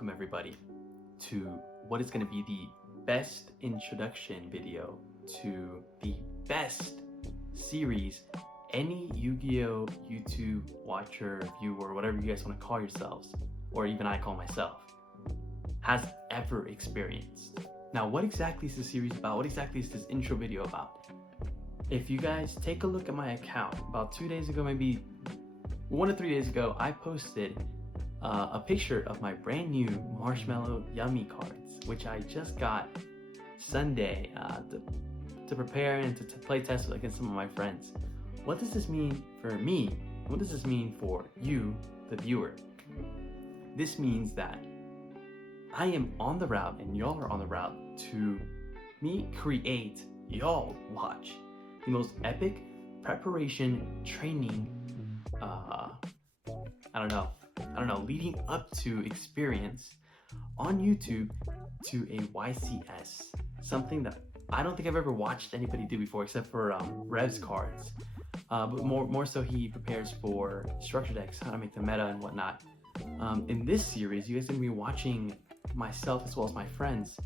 welcome everybody to what is going to be the best introduction video to the best series any Yu-Gi-Oh! YouTube watcher, viewer, whatever you guys want to call yourselves, or even I call myself, has ever experienced. Now, what exactly is the series about? What exactly is this intro video about? If you guys take a look at my account, about 2 days ago, maybe 1 or 3 days ago, I posted a picture of my brand new Marshmallow Yummy cards, which I just got Sunday to prepare and to play test against some of my friends. What does this mean for me? What does this mean for you, the viewer? This means that I am on the route and y'all are on the route to me create, y'all watch, the most epic preparation training, leading up to experience on YouTube to a YCS. Something that I don't think I've ever watched anybody do before, except for Rev's cards. But more so he prepares for structure decks, how to make the meta and whatnot. In this series, you guys are going to be watching myself as well as my friends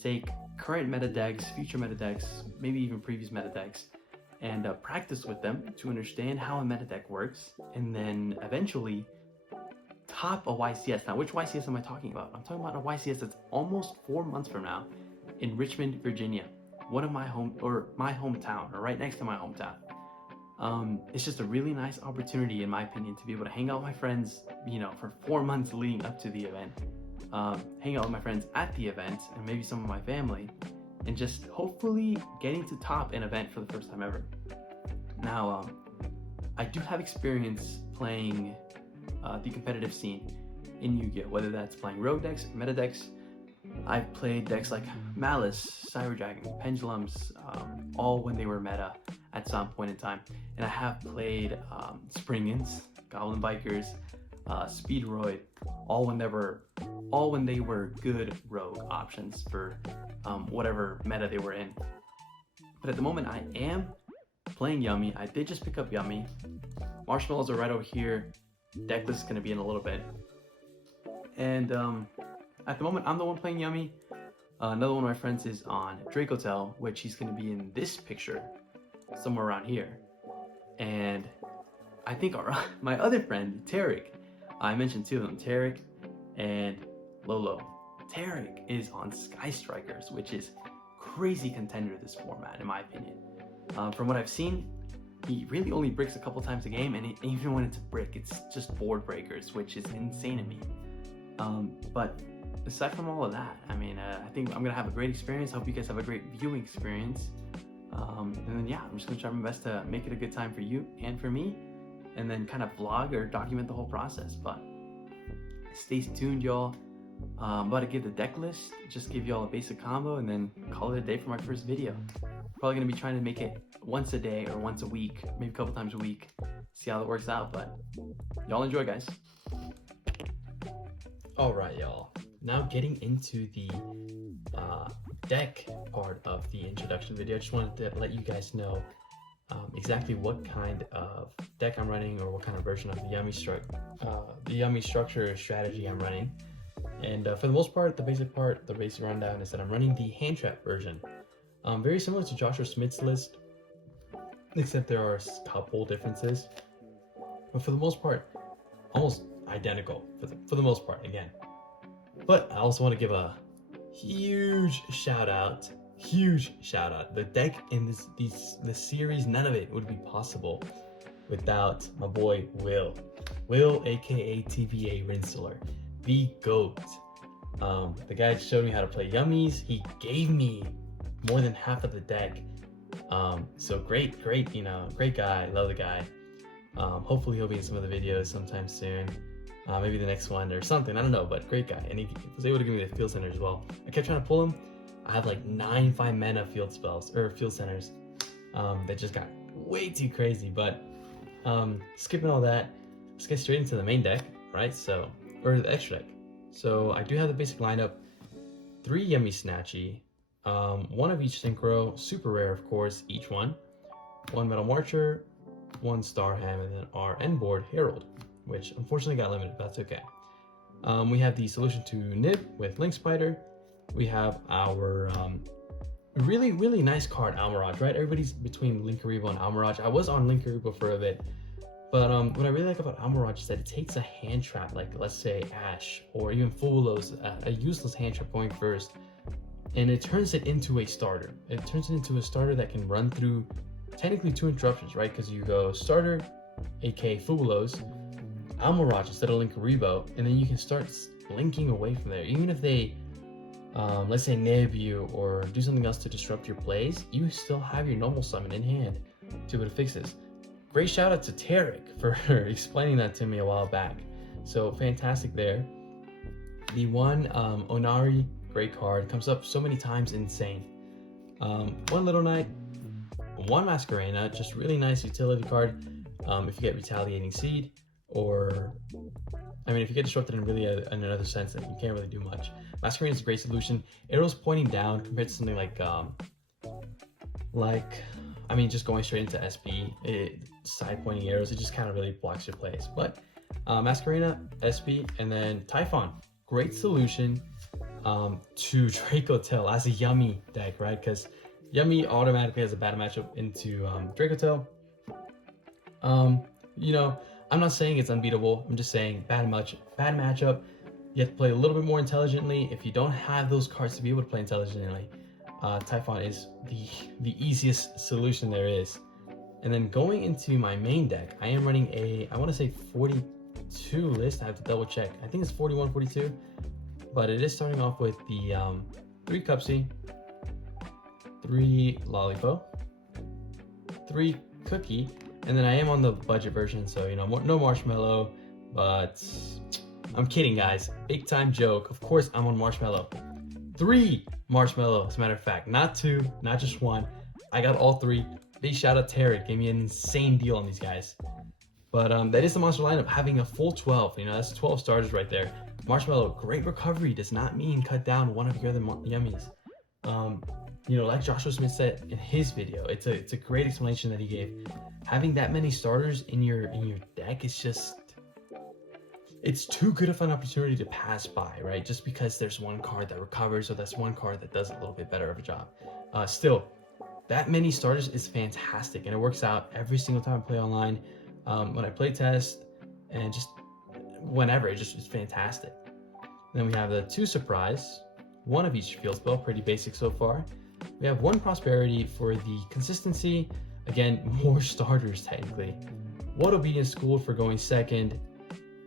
take current meta decks, future meta decks, maybe even previous meta decks, and practice with them to understand how a meta deck works, and then eventually top a YCS. Now, which YCS am I talking about? I'm talking about a YCS that's almost 4 months from now in Richmond, Virginia, one of my hometown, or right next to my hometown. It's just a really nice opportunity, in my opinion, to be able to hang out with my friends, for 4 months leading up to the event. Hang out with my friends at the event, and maybe some of my family, and just hopefully getting to top an event for the first time ever. Now, I do have experience playing the competitive scene in Yu-Gi-Oh! Whether that's playing rogue decks, meta decks. I've played decks like Malice, Cyber Dragon, Pendulums, all when they were meta at some point in time. And I have played Springans, Goblin Bikers, Speedroid, all when they were good rogue options for whatever meta they were in. But at the moment, I am playing Yummy. I did just pick up Yummy. Marshmallows are right over here. Deck list is going to be in a little bit. And at the moment, I'm the one playing Yummy. Another one of my friends is on Drake Hotel, which he's going to be in this picture, somewhere around here. And I think my other friend, Tariq, I mentioned two of them, Tariq and Lolo. Tariq is on Sky Strikers, which is crazy contender this format, in my opinion. From what I've seen, he really only bricks a couple times a game, and even when it's a brick, it's just board breakers, which is insane to me. But aside from all of that, I think I'm gonna have a great experience. I hope you guys have a great viewing experience. And then yeah, I'm just gonna try my best to make it a good time for you and for me, and then kind of vlog or document the whole process. But stay tuned, y'all. I'm about to give the deck list, just give y'all a basic combo, and then call it a day for my first video. Probably gonna be trying to make it once a day or once a week, maybe a couple times a week. See how it works out, but y'all enjoy, guys. All right, y'all. Now getting into the deck part of the introduction video, I just wanted to let you guys know exactly what kind of deck I'm running, or what kind of version of the Yummy structure strategy I'm running. And for the most part, the basic rundown is that I'm running the hand trap version. Very similar to Joshua Smith's list, except there are a couple differences. But for the most part, almost identical for the most part, again. But I also want to give a huge shout out. The deck in this series, none of it would be possible without my boy Will, aka TVA Rinsler, the GOAT. The guy showed me how to play Yummies. He gave me more than half of the deck. So great, great guy. Love the guy. Hopefully he'll be in some of the videos sometime soon. Maybe the next one or something, I don't know, but great guy. And he was able to give me the field centers as well. I kept trying to pull him. I have like 9 5-mana field spells, or field centers, that just got way too crazy. But skipping all that, let's get straight into the main deck, right? Or the extra deck. So I do have the basic lineup: 3 Yummy Snatchy, 1 of each Synchro, super rare of course, each one, 1 Metal Marcher, 1 Starham, and then our end board Herald, which unfortunately got limited, but that's okay. We have the solution to Nib with Link Spider. We have our really nice card, Almirage, right? Everybody's between Linkuriboh and Almirage. I was on Linkuriboh for a bit, but what I really like about Almirage is that it takes a hand trap, like let's say Ash or even Fulos, a useless hand trap going first, and it turns it into a starter. It turns it into a starter that can run through technically 2 interruptions, right? Because you go starter, aka Fulos, Almirage instead of Linkuriboh, and then you can start linking away from there. Even if they let's say nib you or do something else to disrupt your plays, you still have your normal summon in hand to be able to fix this. Great shout out to Tariq for explaining that to me a while back. So fantastic there. The one Onari, great card, comes up so many times, insane. One Little Knight, one Masquerena, just really nice utility card. If you get Retaliating Seed, or I mean, if you get disrupted in really in another sense, then you can't really do much. Masquerena is a great solution. Arrows pointing down compared to something like I mean, just going straight into SB, side pointing arrows, it just kind of really blocks your plays. But Masquerena, SB, and then Typhon, great solution to Draco Tail as a Yummy deck, right? Because Yummy automatically has a bad matchup into Draco Tail. You know, I'm not saying it's unbeatable. I'm just saying bad matchup. You have to play a little bit more intelligently. If you don't have those cards to be able to play intelligently, Typhon is the easiest solution there is. And then going into my main deck, I am running I want to say 42 list. I have to double check. I think it's 41, 42, but it is starting off with the 3 Cupsy, 3 Lollipop, 3 Cookie, and then I am on the budget version, so you know, no Marshmallow, but I'm kidding, guys. Big time joke. Of course, I'm on Marshmallow. 3 Marshmallow, as a matter of fact, not 2, not just 1. I got all 3. Big shout out Tariq, gave me an insane deal on these guys. But that is the monster lineup, having a full 12. You know, that's 12 starters right there. Marshmallow, great recovery does not mean cut down one of your other yummies. You know, like Joshua Smith said in his video, it's a great explanation that he gave. Having that many starters in your deck is just, it's too good of an opportunity to pass by, right? Just because there's one card that recovers, or that's one card that does a little bit better of a job. Still, that many starters is fantastic, and it works out every single time I play online. When I play test, and just whenever, it's fantastic. Then we have the 2 Surprise, 1 of each field spell, pretty basic so far. We have 1 Prosperity for the consistency. Again, more starters technically. 1 Obedience School for going second.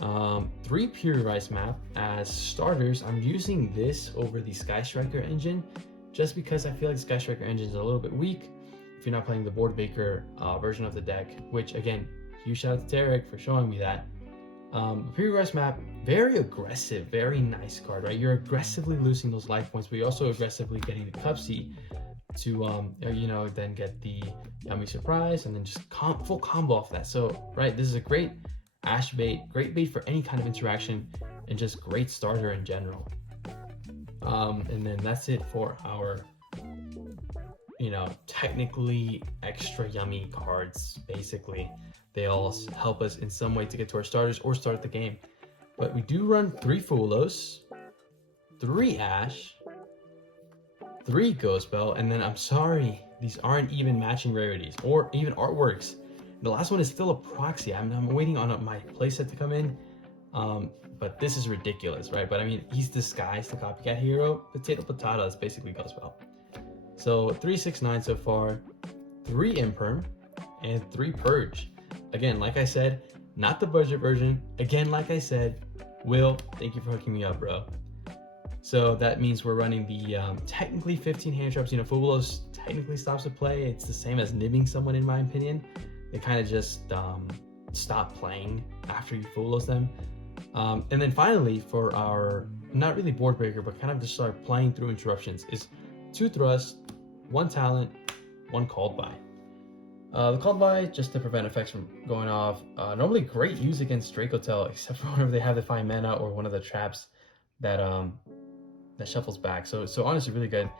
3 Pure Rice Map as starters. I'm using this over the Sky Striker engine just because I feel like Sky Striker engine is a little bit weak if you're not playing the Board Baker version of the deck, which again, huge shout out to Tariq for showing me that. Pure Rice Map, very aggressive, very nice card, right? You're aggressively losing those life points, but you're also aggressively getting the Cupsy to you know, then get the Yummy Surprise and then just full combo off that. So right, this is a great Ash bait, great bait for any kind of interaction, and just great starter in general. And then that's it for our, you know, technically extra yummy cards. Basically, they all help us in some way to get to our starters or start the game. But we do run 3 Fulos, 3 Ash, 3 Ghost Bell, and then I'm sorry, these aren't even matching rarities or even artworks. The last one is still a proxy. I'm waiting on my playset to come in, but this is ridiculous, right? But I mean, he's disguised the copycat hero. Potato, that's basically Ghost Bell. So 3, 6, 9 so far, 3 Imperm, and 3 Purge. Again, like I said, not the budget version. Again, like I said, Will, thank you for hooking me up, bro. So that means we're running the technically 15 hand traps. You know, Fubulos technically stops the play. It's the same as nibbing someone, in my opinion. They kind of just stop playing after you Fubulos them. And then finally, for our, not really board breaker, but kind of just start playing through interruptions, is 2 Thrust, 1 Talent, 1 Called By. The Called By, just to prevent effects from going off. Normally great use against Draco Tail, except for whenever they have the 5 mana or one of the traps that that shuffles back. So honestly, really good.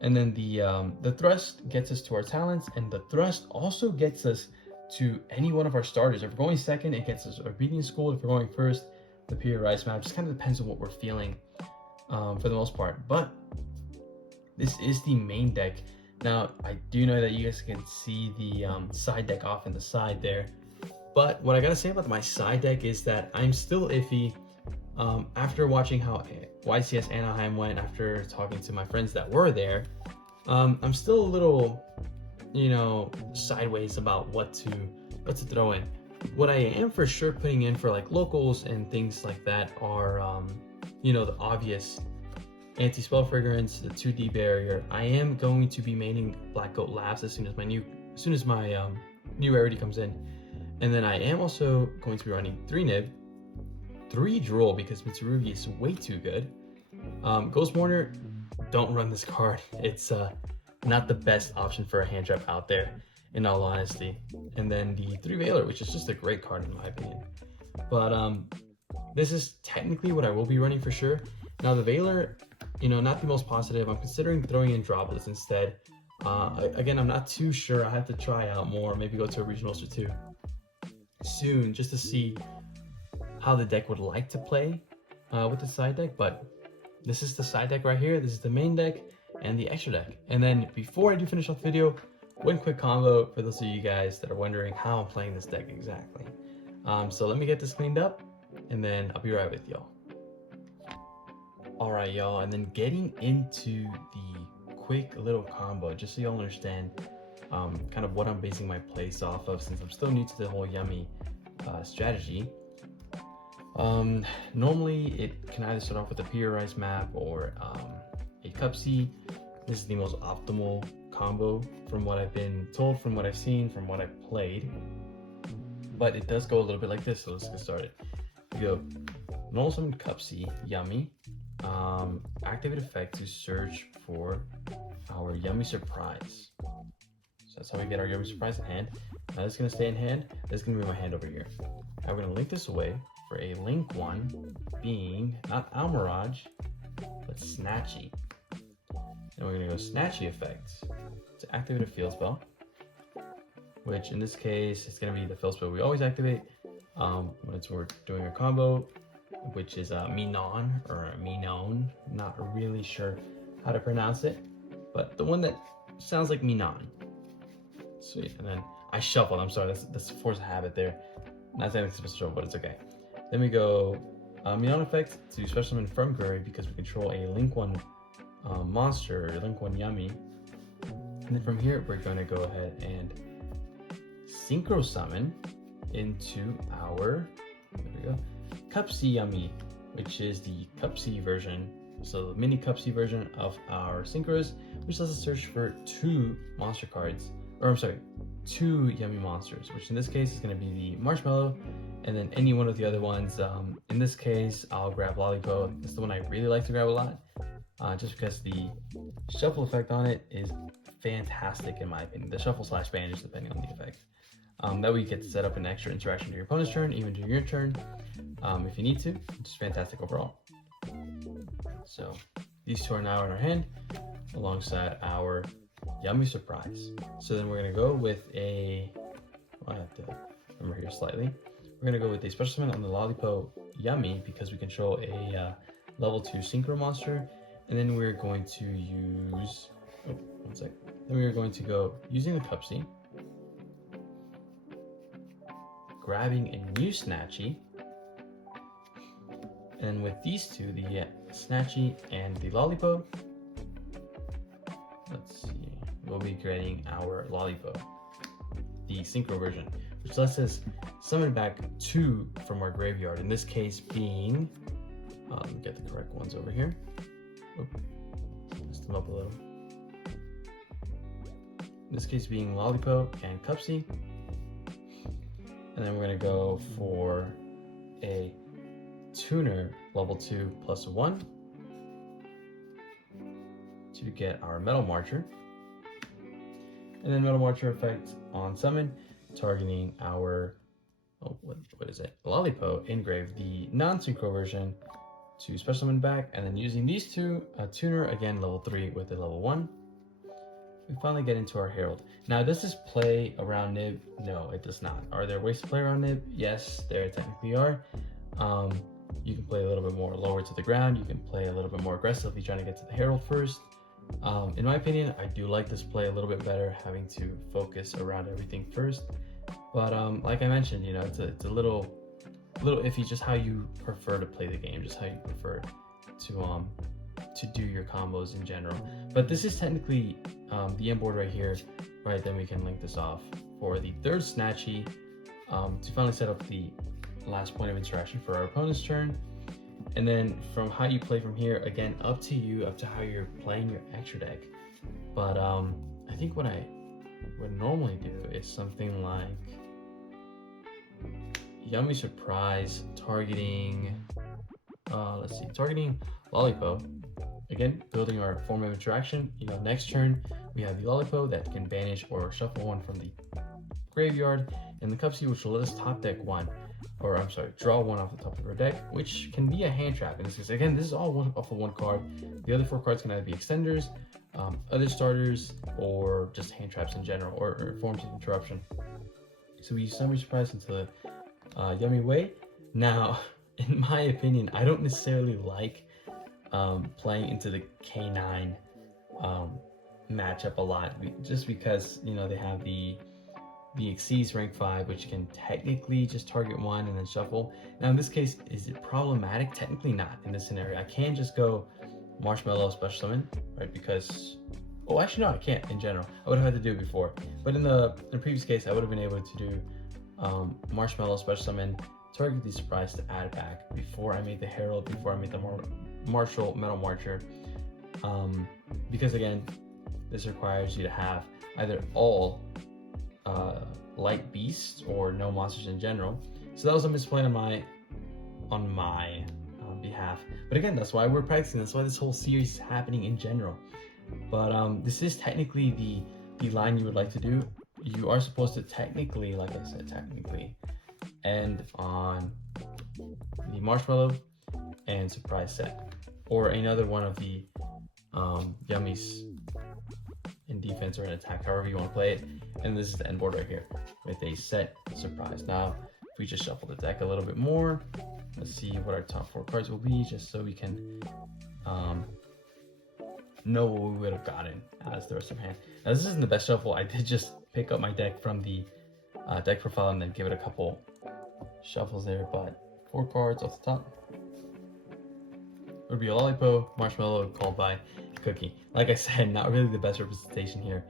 And then the Thrust gets us to our talents, and the Thrust also gets us to any one of our starters. If we're going second, it gets us Obedience School. If we're going first, the periodized map. Just kind of depends on what we're feeling for the most part. But this is the main deck. Now, I do know that you guys can see the side deck off in the side there. But what I gotta say about my side deck is that I'm still iffy. After watching how YCS Anaheim went, after talking to my friends that were there, I'm still a little, sideways about what to throw in. What I am for sure putting in for like locals and things like that are, the obvious anti-spell fragrance, the 2D barrier. I am going to be maining Black Goat Labs as soon as my new rarity comes in, and then I am also going to be running 3 Nib, 3 Drool because Mitsurugi is way too good. Ghost Mourner, don't run this card. It's not the best option for a hand trap out there, in all honesty. And then the 3 Veiler, which is just a great card in my opinion. But this is technically what I will be running for sure. Now the Veiler, not the most positive. I'm considering throwing in Droplets instead. Again, I'm not too sure. I have to try out more, maybe go to a regionals or 2 soon just to see how the deck would like to play with the side deck. But this is the side deck right here. This is the main deck and the extra deck. And then before I do finish off the video, one quick combo for those of you guys that are wondering how I'm playing this deck exactly. So let me get this cleaned up and then I'll be right with y'all. All right, y'all, and then getting into the quick little combo, just so y'all understand kind of what I'm basing my plays off of, since I'm still new to the whole Yummy strategy. Normally it can either start off with a periodized map or a cup C. This is the most optimal combo from what I've been told, from what I've seen, from what I've played. But it does go a little bit like this, so let's get started. We go normal summon cup C, Yummy. Activate effect to search for our Yummy Surprise. So that's how we get our Yummy Surprise in hand. Now this is going to stay in hand. This is going to be my hand over here. Now we're going to link this away for a link one being not Almirage, but Snatchy. And we're going to go Snatchy effect to activate a field spell, which in this case is going to be the field spell we always activate when we're doing a combo, which is Minon or Minon. Not really sure how to pronounce it, but the one that sounds like Minon. Sweet. And then I shuffled. I'm sorry, that's force of habit there. Not saying it's supposed to show, but it's okay. Then we go Minon effect to special summon from grave because we control a link one monster, or link one Yummy. And then from here we're going to go ahead and synchro summon into our, there we go, Cup C Yummy, which is the Cup C version, so the mini Cup C version of our synchros, which lets us search for 2 monster cards, or I'm sorry, 2 Yummy monsters, which in this case is going to be the Marshmallow, and then any one of the other ones. In this case, I'll grab Lollipop. It's the one I really like to grab a lot, just because the shuffle effect on it is fantastic in my opinion. The shuffle slash banish, depending on the effect. That way you get to set up an extra interaction to your opponent's turn, even to your turn, if you need to. It's fantastic overall. So these 2 are now in our hand, alongside our Yummy Surprise. So then we're gonna go with a, I have to remember here slightly. We're gonna go with a special summon on the Lollipop Yummy because we control a level 2 synchro monster, and then we're going to use, one sec. Then we're going to go using the Cup C, grabbing a new Snatchy, and with these 2, the Snatchy and the Lollipop, let's see, we'll be creating our Lollipop, the synchro version, which lets us summon back 2 from our graveyard. In this case being, let me get the correct ones over here. Messed them up a little. In this case being Lollipop and Cup C. And then we're going to go for a Tuner level 2 plus 1 to get our Metal Marcher. And then Metal Marcher effect on summon, targeting our, what is it? Lollipop Engrave, the non-synchro version, to special summon back, and then using these 2, Tuner, again level 3 with a level 1. We finally get into our Herald. Now, does this play around Nib? No, it does not. Are there ways to play around Nib? Yes, there technically are. You can play a little bit more lower to the ground. You can play a little bit more aggressively, trying to get to the herald first. In my opinion, I do like this play a little bit better, having to focus around everything first. But like I mentioned, you know, it's a little iffy just how you prefer to play the game, just how you prefer to do your combos in general. But this is technically the end board right here, right? Then we can link this off for the third snatchy to finally set up the last point of interaction for our opponent's turn. And then from how you play from here, again, up to you, up to how you're playing your extra deck. But I think what I would normally do is something like Yummy Surprise, targeting, let's see, targeting Lollipop. Again, building our form of interaction. You know, next turn, we have the Lollipop that can banish or shuffle one from the graveyard, and the Cupsy, which will let us top deck one. Or I'm sorry, draw one off the top of our deck, which can be a hand trap in this case. Again, this is all off of one card. The other 4 cards can either be extenders, other starters, or just hand traps in general, or forms of interruption. So we use Summer Surprise into the Yummy way. Now, in my opinion, I don't necessarily like playing into the K9 matchup a lot, just because, you know, they have the Exceeds rank 5, which can technically just target one and then shuffle. Now in this case, is it problematic? Technically not in this scenario. I can just go Marshmallow Special Summon, right? Because, oh, actually no, I can't in general. I would have had to do it before. But in the previous case, I would have been able to do Marshmallow Special Summon, target the Surprise to add back before I made the Herald, before I made the Marshall Metal Marcher. Because again, this requires you to have either all light beasts or no monsters in general. So that was a misplay on my behalf. But again, that's why we're practicing. That's why this whole series is happening in general. But this is technically the line you would like to do. You are supposed to technically, like I said, technically end on the Marshmallow and Surprise set, or another one of the Yummies in defense or in attack, however you want to play it. And this is the end board right here with a set Surprise. Now, if we just shuffle the deck a little bit more, let's see what our top 4 cards will be, just so we can know what we would have gotten as the rest of our hand. Now, this isn't the best shuffle. I did just pick up my deck from the deck profile and then give it a couple shuffles there, but 4 cards off the top would be a Lollipop, Marshmallow, called by Cookie. Like I said, not really the best representation here,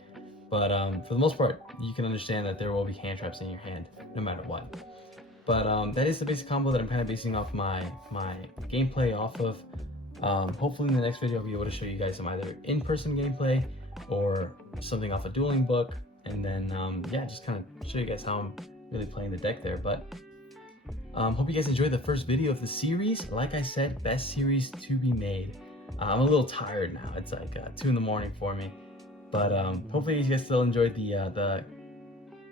but for the most part, you can understand that there will be hand traps in your hand, no matter what. But that is the basic combo that I'm kind of basing off my gameplay off of. Hopefully in the next video, I'll be able to show you guys some either in-person gameplay or something off a dueling book, and then yeah, just kind of show you guys how I'm really playing the deck there. But hope you guys enjoyed the first video of the series. Like I said, best series to be made. I'm a little tired now. It's like 2 in the morning for me, but hopefully you guys still enjoyed the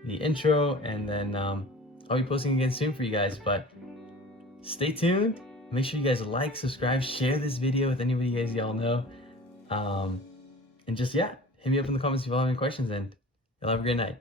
intro, and then I'll be posting again soon for you guys. But stay tuned. Make sure you guys like, subscribe, share this video with anybody you guys y'all know, and just, yeah, hit me up in the comments if you have any questions, and y'all have a great night.